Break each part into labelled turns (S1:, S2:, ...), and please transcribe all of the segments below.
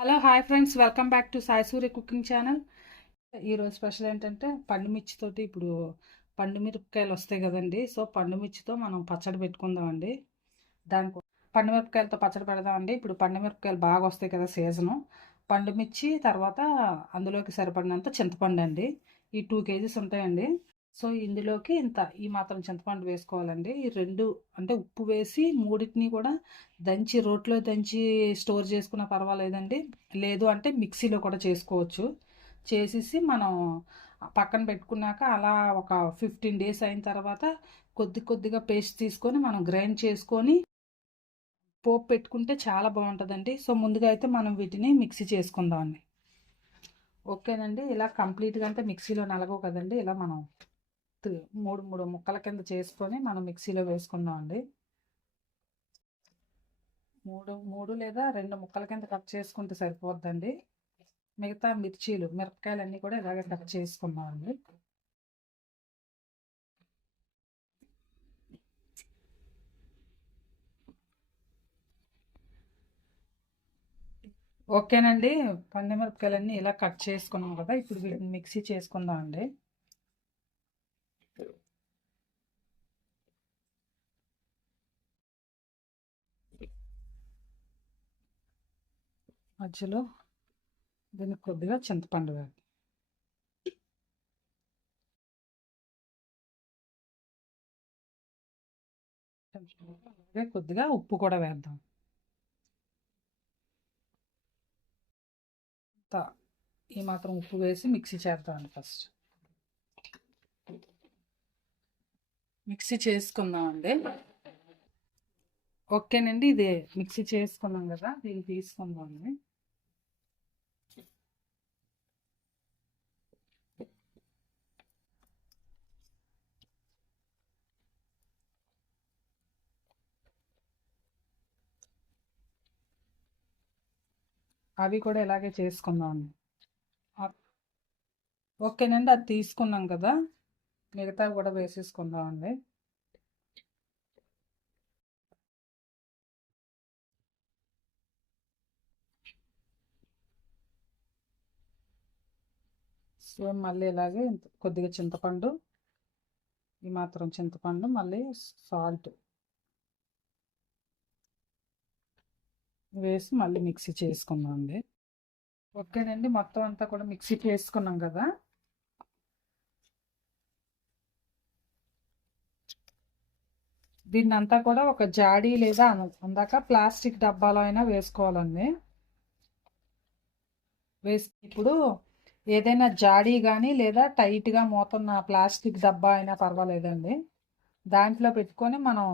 S1: Hello hi friends. Welcome back to Sai Surya cooking channel. ఈరోజు special ఏంటంటే పండు మిర్చితోటి ఇప్పుడు పండు మిరపకాయలు వస్తాయి కదండి. సో పండు మిర్చితో మనం పచ్చడి పెట్టుకుందామండి. దానికి పండు మిరపకాయలతో పచ్చడి పెడదామండి. ఇప్పుడు పండు మిరపకాయలు బాగా వస్తాయి కదా సీజను. పండు మిర్చి తర్వాత అందులోకి సరిపడినంత చింతపండు అండి. ఈ టూ కేజీస్ ఉంటాయండి. సో ఇందులోకి ఇంత ఈ మాత్రం చింతపండు వేసుకోవాలండి. ఈ రెండు అంటే ఉప్పు వేసి మూడింటిని కూడా దంచి రోట్లో దంచి స్టోర్ చేసుకున్నా పర్వాలేదండి. లేదు అంటే మిక్సీలో కూడా చేసుకోవచ్చు. చేసేసి మనం పక్కన పెట్టుకున్నాక అలా ఒక ఫిఫ్టీన్ డేస్ అయిన తర్వాత కొద్ది కొద్దిగా పేస్ట్ తీసుకొని మనం గ్రైండ్ చేసుకొని పోపు పెట్టుకుంటే చాలా బాగుంటుందండి. సో ముందుగా అయితే మనం వీటిని మిక్సీ చేసుకుందామండి ఓకేనండి. ఇలా కంప్లీట్గా అంటే మిక్సీలో నలగవు కదండి. ఇలా మనం మూడు మూడు ముక్కల కింద చేసుకొని మనం మిక్సీలో వేసుకుందాం అండి మూడు మూడు లేదా రెండు ముక్కల కింద కట్ చేసుకుంటే సరిపోద్దండి. మిగతా మిర్చీలు మిరపకాయలు అన్నీ కూడా ఇలాగే కట్ చేసుకుందాం అండి ఓకేనండి. పంది మిరపకాయలన్నీ ఇలా కట్ చేసుకున్నాం కదా ఇప్పుడు మిక్సీ చేసుకుందాం అండి మధ్యలో దీనికి కొద్దిగా చింతపండు వేయాలి. అలాగే కొద్దిగా ఉప్పు కూడా వేద్దాం. ఈ మాత్రం ఉప్పు వేసి మిక్సీ చేద్దామండి ఫస్ట్. మిక్సీ చేసుకుందామండి. ఓకేనండి ఇది మిక్సీ చేసుకున్నాం కదా దీన్ని తీసుకుందామండి. అవి కూడా ఇలాగే చేసుకుందామండి ఓకేనండి అది తీసుకున్నాం కదా. మిగతావి కూడా వేసేసుకుందామండి సో మళ్ళీ ఇలాగే కొద్దిగా చింతపండు ఈ మాత్రం చింతపండు మళ్ళీ సాల్ట్. వేసి మళ్ళీ మిక్సీ చేసుకుందాం అండి ఓకేనండి మొత్తం అంతా కూడా మిక్సీ చేసుకున్నాం కదా. దీన్ని అంతా కూడా ఒక జాడీ లేదా అందాక ప్లాస్టిక్ డబ్బాలో అయినా వేసుకోవాలండి. వేసి ఇప్పుడు ఏదైనా జాడీ కానీ లేదా టైట్గా మోతున్న ప్లాస్టిక్ డబ్బా అయినా పర్వాలేదండి. దాంట్లో పెట్టుకొని మనం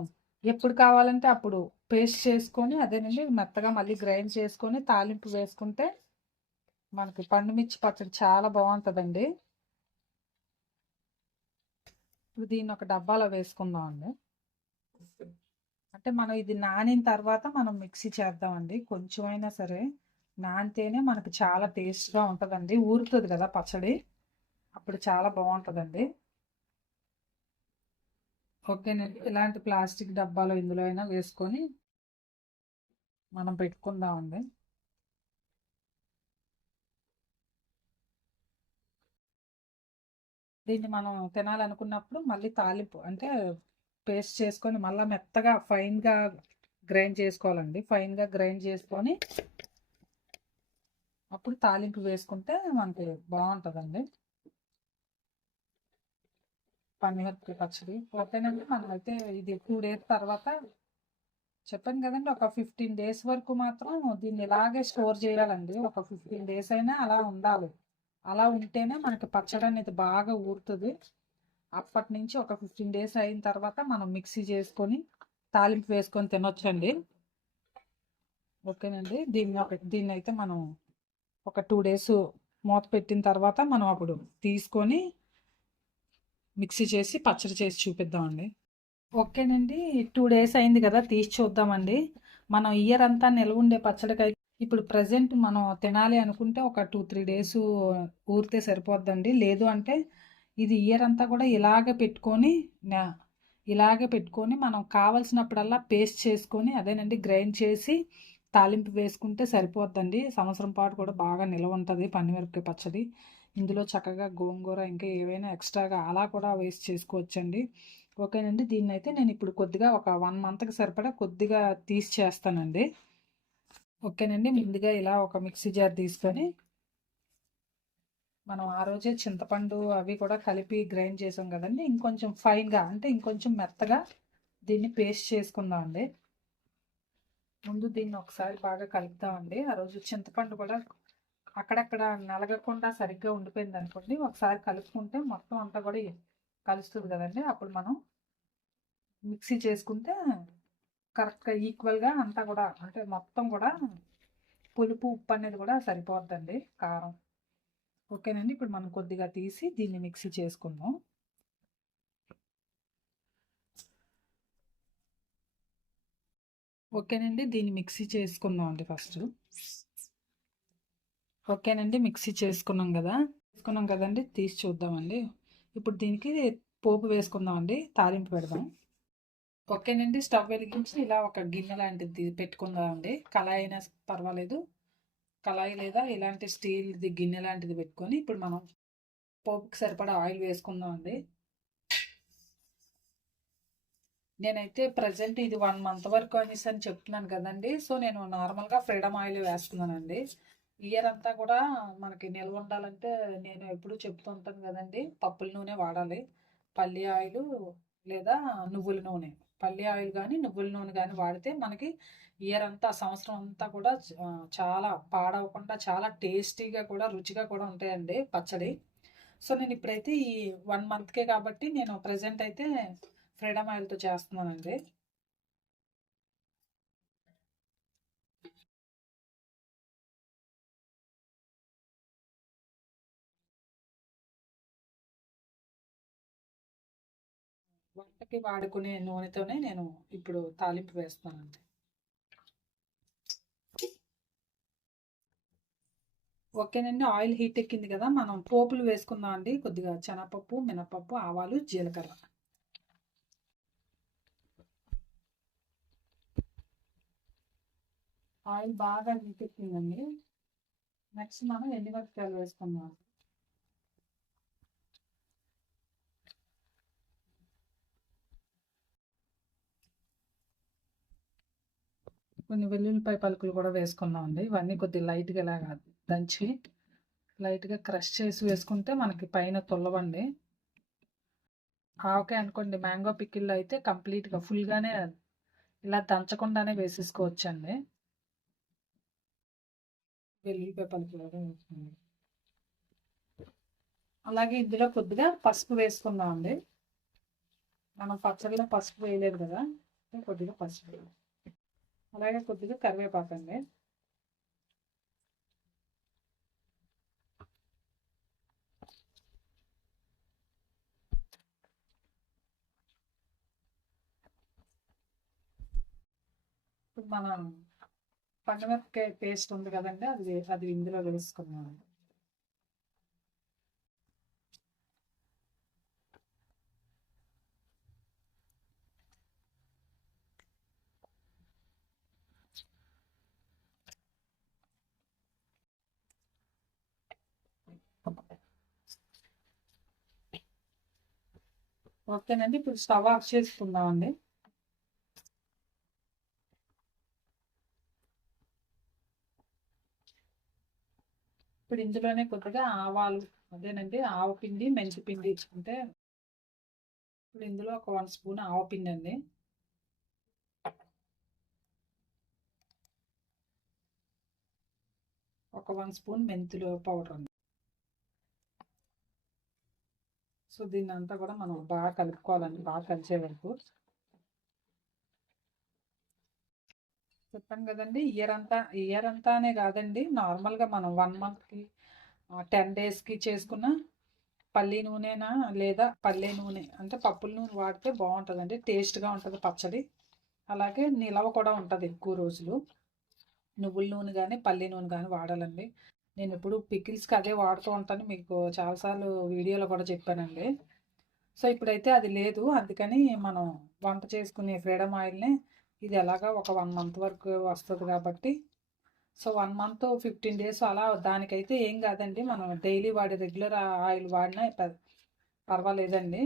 S1: ఎప్పుడు కావాలంటే అప్పుడు పేస్ట్ చేసుకొని అదేనండి మెత్తగా మళ్ళీ గ్రైండ్ చేసుకొని తాలింపు వేసుకుంటే మనకి పండుమిర్చి పచ్చడి చాలా బాగుంటుందండి. ఇప్పుడు దీన్ని ఒక డబ్బాలో వేసుకుందాం అండి అంటే మనం ఇది నానిన తర్వాత మనం మిక్సీ చేద్దామండి. కొంచెమైనా సరే నానితేనే మనకు చాలా టేస్ట్గా ఉంటుందండి. ఊరుతుంది కదా పచ్చడి. అప్పుడు చాలా బాగుంటుందండి. ఓకేనండి ఇలాంటి ప్లాస్టిక్ డబ్బాలో ఇందులో అయినా వేసుకొని మనం పెట్టుకుందామండి. దీన్ని మనం తినాలనుకున్నప్పుడు మళ్ళీ తాలింపు అంటే పేస్ట్ చేసుకొని మళ్ళీ మెత్తగా ఫైన్గా గ్రైండ్ చేసుకోవాలండి. ఫైన్గా గ్రైండ్ చేసుకొని అప్పుడు తాలింపు వేసుకుంటే మనకి బాగుంటుందండి. పన్నీమిరపకాయ పచ్చడి ఓకేనండి మనం అయితే ఇది టూ డేస్ తర్వాత చెప్పాను కదండి ఒక ఫిఫ్టీన్ డేస్ వరకు మాత్రం దీన్ని ఇలాగే స్టోర్ చేయాలండి. ఒక ఫిఫ్టీన్ డేస్ అయినా అలా ఉండాలి. అలా ఉంటేనే మనకి పచ్చడి అనేది బాగా ఊరుతుంది. అప్పటి నుంచి ఒక ఫిఫ్టీన్ డేస్ అయిన తర్వాత మనం మిక్సీ చేసుకొని తాలింపు వేసుకొని తినొచ్చండి. ఓకేనండి. దీన్ని ఒక దీన్ని అయితే మనం ఒక టూ డేస్ మూత పెట్టిన తర్వాత మనం అప్పుడు తీసుకొని మిక్సీ చేసి పచ్చడి చేసి చూపిద్దామండి. ఓకేనండి. టూ డేస్ అయింది కదా తీసి చూద్దామండి. మనం ఇయర్ అంతా నిల్వ ఉండే పచ్చడికై ఇప్పుడు ప్రజెంట్ మనం తినాలి అనుకుంటే ఒక టూ త్రీ డేస్ ఊరితే సరిపోద్దండి. లేదు అంటే ఇది ఇయర్ అంతా కూడా ఇలాగే పెట్టుకొని ఇలాగే పెట్టుకొని మనం కావలసినప్పుడల్లా పేస్ట్ చేసుకొని అదేనండి గ్రైండ్ చేసి తాలింపు వేసుకుంటే సరిపోద్దండి. సంవత్సరం పాటు కూడా బాగా నిల్వ ఉంటుంది పన్నిమిరపకాయ పచ్చడి. ఇందులో చక్కగా గోంగూర ఇంకా ఏవైనా ఎక్స్ట్రాగా అలా కూడా వేస్ట్ చేసుకోవచ్చండి. ఓకేనండి దీన్ని అయితే నేను ఇప్పుడు కొద్దిగా ఒక వన్ మంత్కి సరిపడా కొద్దిగా తీసి చేస్తానండి. ఓకేనండి ముందుగా ఇలా ఒక మిక్సీ జార్ తీసుకొని మనం ఆ రోజే చింతపండు అవి కూడా కలిపి గ్రైండ్ చేసాం కదండి. ఇంకొంచెం ఫైన్గా అంటే ఇంకొంచెం మెత్తగా దీన్ని పేస్ట్ చేసుకుందామండి ముందు దీన్ని ఒకసారి బాగా కలుపుతామండి ఆ రోజు చింతపండు కూడా అక్కడక్కడ నలగకుండా సరిగ్గా ఉండిపోయింది అనుకోండి ఒకసారి కలుపుకుంటే మొత్తం అంతా కూడా కలుస్తుంది కదండి. అప్పుడు మనం మిక్సీ చేసుకుంటే కరెక్ట్గా ఈక్వల్గా అంతా కూడా అంటే మొత్తం కూడా పులుపు ఉప్పు అనేది కూడా సరిపోద్దండి కారం. ఓకేనండి. ఇప్పుడు మనం కొద్దిగా తీసి దీన్ని మిక్సీ చేసుకుందాం. ఓకేనండి. దీన్ని మిక్సీ చేసుకుందాం అండి ఫస్ట్. ఓకేనండి. మిక్సీ చేసుకున్నాం కదా. చేసుకున్నాం కదండి. తీసి చూద్దామండి. ఇప్పుడు దీనికి పోపు వేసుకుందామండి. తాలింపు పెడదాం. ఓకేనండి. స్టవ్ వెలిగించి ఇలా ఒక గిన్నె లాంటిది పెట్టుకుందామండి. కళాయి అయినా పర్వాలేదు. కళాయి లేదా ఇలాంటి స్టీల్ది గిన్నె లాంటిది పెట్టుకొని ఇప్పుడు మనం పోపుకి సరిపడా ఆయిల్ వేసుకుందామండి. నేనైతే ప్రజెంట్ ఇది వన్ మంత్ వరకు అనేసి అని చెప్తున్నాను కదండి. సో నేను నార్మల్గా ఫ్రీడమ్ ఆయిల్ వేసుకున్నానండి ఇయర్ అంతా కూడా మనకి నిల్వ ఉండాలంటే నేను ఎప్పుడూ చెప్తూ ఉంటాను కదండి పప్పుల నూనె వాడాలి. పల్లి ఆయిల్ లేదా నువ్వుల నూనె. పల్లి ఆయిల్ కానీ నువ్వుల నూనె కానీ వాడితే మనకి ఇయర్ అంతా సంవత్సరం అంతా కూడా చాలా పాడవకుండా చాలా టేస్టీగా కూడా రుచిగా కూడా ఉంటాయండి పచ్చడి. సో నేను ఇప్పుడైతే ఈ వన్ మంత్కే కాబట్టి నేను ప్రజెంట్ అయితే ఫ్రీడమ్ ఆయిల్తో చేస్తున్నానండి. వంటకి వాడుకునే నూనెతోనే నేను ఇప్పుడు తాలింపు వేస్తానండి ఓకేనండి ఆయిల్ హీట్ ఎక్కింది కదా మనం పోపులు వేసుకుందాం అండి. కొద్దిగా శనగపప్పు మినపప్పు ఆవాలు జీలకర్ర. ఆయిల్ బాగా హీట్ ఎక్కిందండి. నెక్స్ట్ మనం ఎండుమిరపకాయలు వేసుకుందాం? కొన్ని వెల్లుల్లిపాయ పలుకులు కూడా వేసుకుందాం అండి ఇవన్నీ కొద్దిగా లైట్గా ఇలాగా దంచి లైట్గా క్రష్ చేసి వేసుకుంటే మనకి పైన తొల్లవండి ఆవకాయ అనుకోండి మ్యాంగో పిక్కిల్లో అయితే కంప్లీట్గా ఫుల్గానే ఇలా దంచకుండానే వేసేసుకోవచ్చండి. వెల్లుల్లిపాయ పలుకులు అలాగే ఇందులో కొద్దిగా పసుపు వేసుకుందాం అండి మనం పచ్చడిలో పసుపు వేయలేదు కదా కొద్దిగా పసుపు అలాగే కొద్దిగా కరివేపాకు అండి. ఇప్పుడు మనం పండుమిరపకాయ పేస్ట్ ఉంది కదండి అది అది ఇందులో వేసుకున్నాం ఓకేనండి. ఇప్పుడు స్టవ్ ఆఫ్ చేసుకుందామండి. ఇప్పుడు ఇందులోనే కొద్దిగా ఆవాలు అదేనండి ఆవపిండి మెంతి పిండి అంటే ఇప్పుడు ఇందులో ఒక వన్ స్పూన్ ఆవపిండి అండి. ఒక వన్ స్పూన్ మెంతులు పౌడర్ అండి. సో దీన్ని అంతా కూడా మనం బాగా కలుపుకోవాలండి. బాగా కలిసే వరకు. చెప్పాను కదండి ఇయర్ అంతా ఇయర్ అంతానే కాదండి. నార్మల్గా మనం వన్ మంత్కి టెన్ డేస్కి చేసుకున్న పల్లి నూనెనా లేదా పల్లె నూనె అంటే పప్పుల నూనె వాడితే బాగుంటుందండి. టేస్ట్గా ఉంటుంది పచ్చడి. అలాగే నిలవ కూడా ఉంటుంది ఎక్కువ రోజులు. నువ్వుల నూనె కానీ పల్లి నూనె కానీ వాడాలండి. నేను ఇప్పుడు పికిల్స్కి అదే వాడుతూ ఉంటాను. మీకు చాలాసార్లు వీడియోలో కూడా చెప్పానండి. సో ఇప్పుడైతే అది లేదు. అందుకని మనం వంట చేసుకునే ఫ్రీడమ్ ఆయిల్ని ఇది ఎలాగా ఒక వన్ మంత్ వరకు వస్తుంది కాబట్టి. So one month fifteen days అలా దానికైతే ఏం కాదండి. మనం డైలీ వాడే రెగ్యులర్ ఆయిల్ వాడినా పర్వాలేదండి.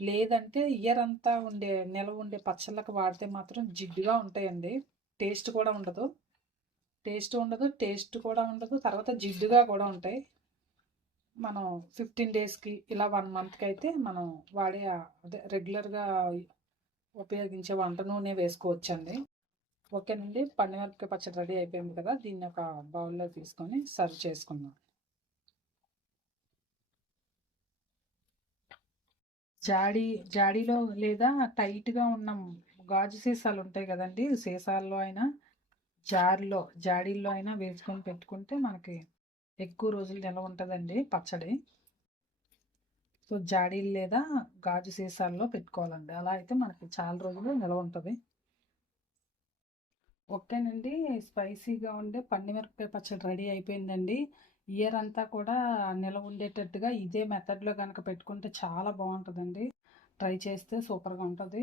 S1: లేదంటే ఇయర్ అంతా ఉండే నిలవ ఉండే పచ్చళ్ళకి వాడితే మాత్రం జిడ్డుగా ఉంటాయండి. టేస్ట్ కూడా ఉండదు. టేస్ట్ ఉండదు టేస్ట్ కూడా ఉండదు తర్వాత జిడ్డుగా కూడా ఉంటాయి. మనం ఫిఫ్టీన్ డేస్కి ఇలా వన్ మంత్కి అయితే మనం వాడే అదే రెగ్యులర్గా ఉపయోగించే వంట నూనె వేసుకోవచ్చండి. ఓకేనండి పండుమిరపకాయ పచ్చడి రెడీ అయిపోయింది కదా దీన్ని ఒక బౌల్లో తీసుకొని సర్వ్ చేసుకుందాం. జాడీ జాడీలో లేదా టైట్గా ఉన్న గాజు సీసాలు ఉంటాయి కదండి సీసాల్లో అయినా జార్లో జాడీల్లో అయినా వేసుకొని పెట్టుకుంటే మనకి ఎక్కువ రోజులు నిల్వ ఉంటుందండి పచ్చడి. సో జాడీలు లేదా గాజు సీసాల్లో పెట్టుకోవాలండి. అలా అయితే మనకి చాలా రోజులు నిల్వ ఉంటుంది. ఓకేనండి. స్పైసీగా ఉండే పండుమిరపకాయ పచ్చడి రెడీ అయిపోయిందండి. ఇయర్ అంతా కూడా నిల్వ ఉండేటట్టుగా ఇదే మెథడ్లో కనుక పెట్టుకుంటే చాలా బాగుంటుందండి. ట్రై చేస్తే సూపర్గా ఉంటుంది.